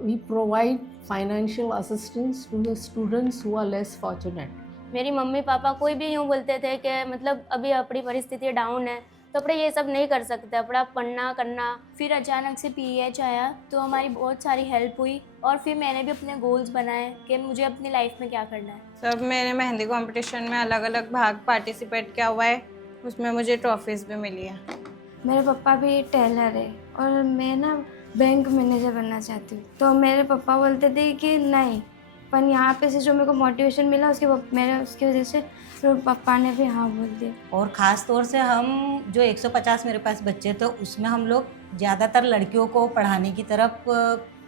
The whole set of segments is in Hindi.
We provide financial assistance to the students who are less fortunate. मेरी मम्मी पापा कोई भी यूँ बोलते थे कि मतलब अभी अपनी परिस्थिति डाउन है तो अपने ये सब नहीं कर सकते, अपना पढ़ना करना। फिर अचानक से पीएच आया तो हमारी बहुत सारी हेल्प हुई और फिर मैंने भी अपने गोल्स बनाए कि मुझे अपनी लाइफ में क्या करना है। सब मैंने मेहंदी कंपटीशन में अलग अलग भाग पार्टिसिपेट किया हुआ है, उसमें मुझे ट्रॉफीज भी मिली है। मेरे पापा भी टेलर है और मैं ना बैंक मैनेजर बनना चाहती हूँ। तो मेरे पापा बोलते थे कि नहीं, पर यहाँ पे से जो मेरे को मोटिवेशन मिला उसकी वजह से फिर पापा ने भी हाँ बोल दिया। और ख़ास तौर से हम जो 150 मेरे पास बच्चे थे उसमें हम लोग ज़्यादातर लड़कियों को पढ़ाने की तरफ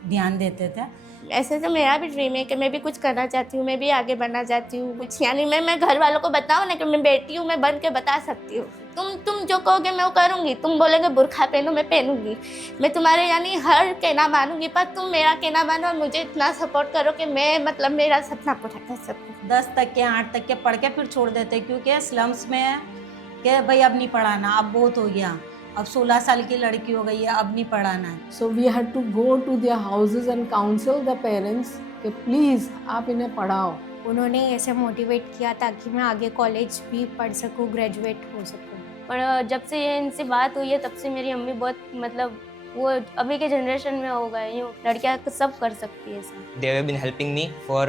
ध्यान देते थे। ऐसे तो मेरा भी ड्रीम है कि मैं भी कुछ करना चाहती हूँ, मैं भी आगे बढ़ना चाहती हूँ कुछ, यानी मैं घर वालों को बताऊँ ना कि मैं बेटी हूँ, मैं बन के बता सकती हूँ। तुम जो कहोगे मैं वो करूँगी, तुम बोलोगे बुर्खा पहनो मैं पहनूंगी, मैं तुम्हारे यानी हर कहना मानूंगी, पर तुम मेरा कहना मानो और मुझे इतना सपोर्ट करो कि मैं मतलब मेरा सपना पूरा कर सकूँ। 10 तक के 8 तक के पढ़ के फिर छोड़ देते क्योंकि स्लम्स में है कि भाई अब नहीं पढ़ाना, अब बहुत हो गया, अब 16 साल की लड़की हो गई है, अब नहीं पढ़ाना है। So we had to go to their houses and counsel the parents कि प्लीज़ आप इन्हें पढ़ाओ। उन्होंने ऐसे मोटिवेट किया ताकि मैं आगे कॉलेज भी पढ़ सकूँ, ग्रेजुएट हो सकूँ। पर जब से ये इनसे बात हुई है तब से मेरी अम्मी बहुत मतलब वो अभी के जनरेशन में हो गए, यूँ लड़कियाँ सब कर सकती है सब। They have been helping me for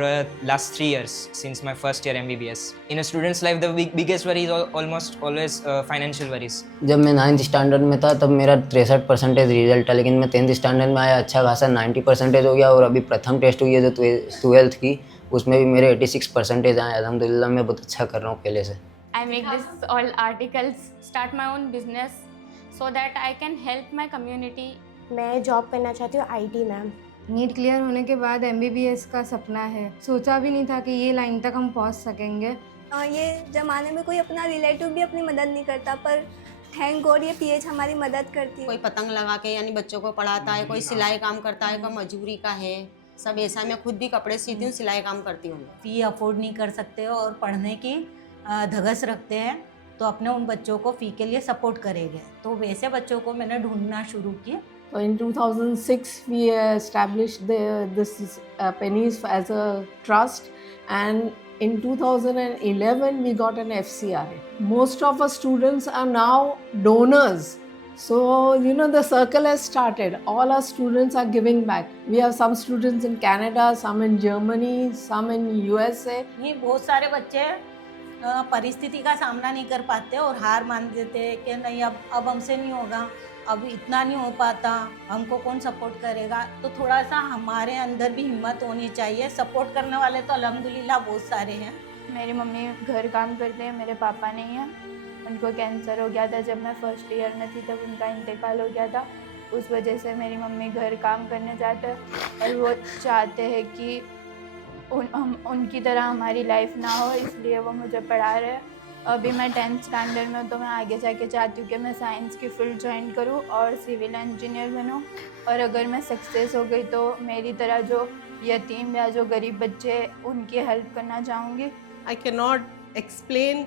last 3 years since my first year MBBS. In a student's life, the biggest worry is almost always financial worries. जब मैं 9th स्टैंडर्ड में था तब मेरा 63% रिजल्ट था, लेकिन मैं 10th स्टैंडर्ड में आया अच्छा खासा 90% हो गया। और अभी प्रथम टेस्ट हुई है जो 12th की, उसमें भी मेरे 86% आए। अल्हम्दुलिल्लाह मैं बहुत अच्छा कर रहा हूँ पहले से। I make this all articles, start my own business so that I can help my community. मैं जॉब करना चाहती हूँ IT मैम। नीट क्लियर होने के बाद MBBS का सपना है, सोचा भी नहीं था कि ये लाइन तक हम पहुँच सकेंगे। ये ज़माने में कोई अपना रिलेटिव भी अपनी मदद नहीं करता, पर थैंक गॉड ये पीएच हमारी मदद करती है। कोई पतंग लगा के यानी बच्चों को पढ़ाता है, कोई सिलाई काम करता है, कोई मजदूरी का है, सब ऐसा। मैं खुद भी कपड़े सीती हूँ, सिलाई काम करती हूँ। फ़ी अफोर्ड नहीं कर सकते और पढ़ने की धगस रखते हैं तो अपने उन बच्चों को फ़ी के लिए सपोर्ट करेंगे, तो वैसे बच्चों को मैंने ढूंढना शुरू किया। So in 2006 we established this Pennies as a trust, and in 2011 we got an FCRA. Most of our students are now donors. So you know the circle has started. All our students are giving back. We have some students in Canada, some in Germany, some in USA. ये बहुत सारे बच्चे परिस्थिति का सामना नहीं कर पाते और हार मान देते हैं कि नहीं अब हमसे नहीं होगा, अब इतना नहीं हो पाता, हमको कौन सपोर्ट करेगा। तो थोड़ा सा हमारे अंदर भी हिम्मत होनी चाहिए। सपोर्ट करने वाले तो अल्हम्दुलिल्लाह बहुत सारे हैं। मेरी मम्मी घर काम करते हैं, मेरे पापा नहीं हैं। उनको कैंसर हो गया था जब मैं फर्स्ट ईयर में थी, तब उनका इंतकाल हो गया था। उस वजह से मेरी मम्मी घर काम करने जाते हैं और वो चाहते हैं कि उनकी तरह हमारी लाइफ ना हो, इसलिए वो मुझे पढ़ा रहे हैं। अभी मैं 10th स्टैंडर्ड में, तो मैं आगे जाके चाहती हूँ कि मैं साइंस की फील्ड ज्वाइन करूँ और सिविल इंजीनियर बनूँ। और अगर मैं सक्सेस हो गई तो मेरी तरह जो यतीम या जो गरीब बच्चे उनकी हेल्प करना चाहूँगी। I cannot explain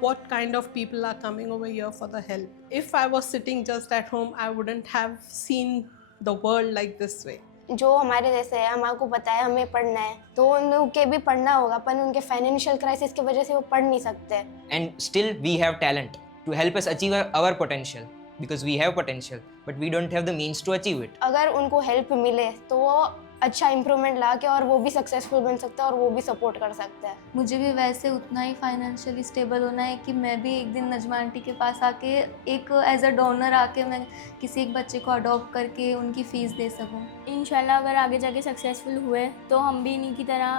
what kind of people are coming over here for the help. If I was sitting just at home, I wouldn't have seen the world like this way. जो हमारे जैसे है, हमारे पता है हमें पढ़ना है, तो उनके भी पढ़ना होगा, पर उनके फाइनेंशियल क्राइसिस की वजह से वो पढ़ नहीं सकते। And still we have talent to help us achieve our potential, because we have potential, but we don't have the means to achieve it. अगर उनको हेल्प मिले तो वो अच्छा इम्प्रूवमेंट ला के और वो भी सक्सेसफुल बन सकता है और वो भी सपोर्ट कर सकता है। मुझे भी वैसे उतना ही फाइनेंशियली स्टेबल होना है कि मैं भी एक दिन नजमा आंटी के पास आके एक एज अ डोनर आके मैं किसी एक बच्चे को अडॉप्ट करके उनकी फ़ीस दे सकूं। इंशाल्लाह अगर आगे जाके सक्सेसफुल हुए तो हम भी इन्हीं की तरह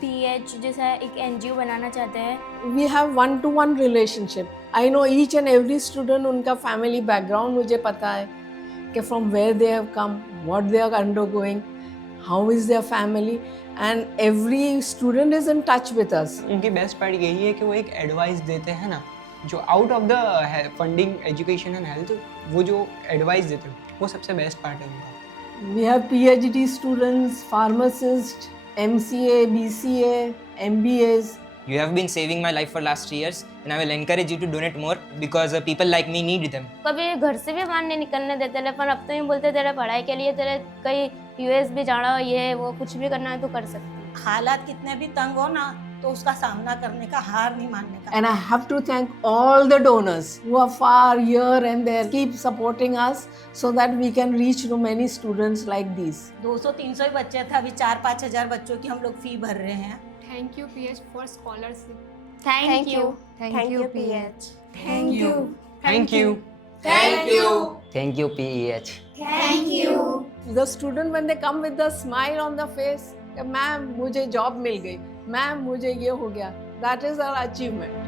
पीएच जैसा एक NGO बनाना चाहते हैं। We have one-to-one relationship. I know each and every student, उनका family background मुझे पता है कि from where they have come, what they are undergoing, how is their family, and every student is in touch with us. उनकी बेस्ट पार्ट यही है कि वो एक एडवाइस देते हैं ना, जो out of the funding education and health, वो जो एडवाइस देते हैं वो सबसे बेस्ट पार्ट है उनका। We have PhD students, pharmacists, MCA, BCA, MBAs. You have been saving my life for last 3 years, and I will encourage you to donate more because people like me need them. कभी घर से भी बाहर नहीं निकलने देते थे, पर अब तो यूँ बोलते तेरे पढ़ाई के लिए तेरे कहीं यूएस भी जाना, ये वो कुछ भी करना है तो कर सकती हूँ। हालात कितने भी तंग हो ना, तो उसका सामना करने का, हार नहीं मानने का। And I have to thank all the donors who are far here and there, keep supporting us so that we can reach to many students like these. 200-300 ही बच्चे थे, अभी 4-5 हज़ार बच्चों की हम लोग फी भर रहे हैं। Thank you PH for scholarship. Thank you. Thank you PH. Thank you. Thank you Thank you. Thank you PEH. Thank you. The student when they come with a smile on the face, ma'am मुझे जॉब मिल गई, मैम मुझे ये हो गया, that is our achievement.